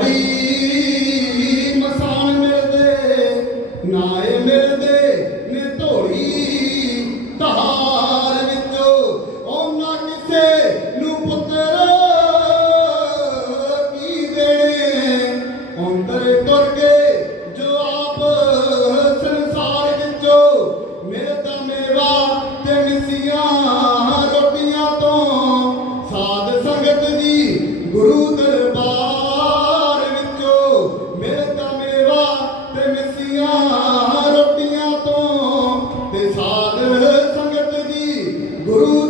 Hare Guru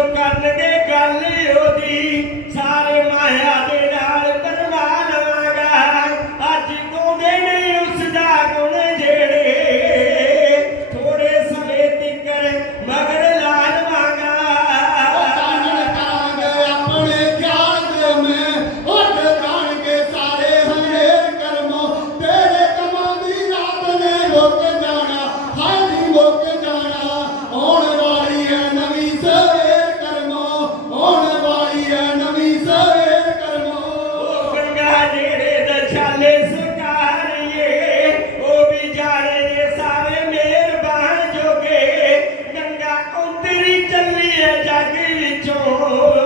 ਜਦੋਂ ਕਰਨਗੇ ਗੱਲ ਉਹਦੀ ਸਾਰੇ ਮਾਇਆ ਦੇ rejoice.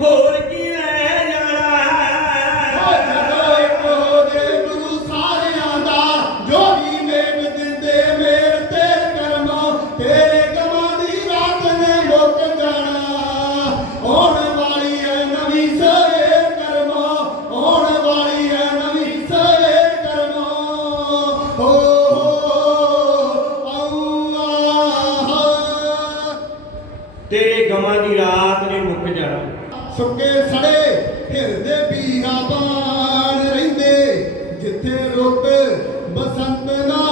ਹੋਰ ਕੀ ਲੈ ਜਾਣਾ? ਓਏ ਜਦੋਂ ਇੱਕ ਹੋ ਗਏ ਗੁਰੂ ਸਾਰਿਆਂ ਦਾ ਜੋ ਵੀ ਮੇਮ ਦਿੰਦੇ ਮੇਰ ਤੇ ਕਰਮਾਂ ਤੇਰੇ ਕਮਾਂ ਦੀ ਰਾਤ ਨੇ ਮੁੱਕ ਜਾਣਾ। ਹੁਣ ਵਾਲੀ ਐ ਨਵੀਂ ਸਵੇਰ ਕਰਮਾਂ ਹੁਣ ਵਾਲੀ ਐ ਨਵੀਂ ਸਵੇਰ ਕਰਮਾਂ। ਓ ਹੋ ਅੱਲਾਹ ਤੇਰੇ ਗਮਾਂ ਦੀ ਰਾਤ ਸੁੱਕੇ ਸੜੇ ਹਿਰਦੇ ਬੀਆਬਾਨ ਰਹਿੰਦੇ ਜਿੱਥੇ ਰੁੱਤ ਬਸੰਤ ਨਾ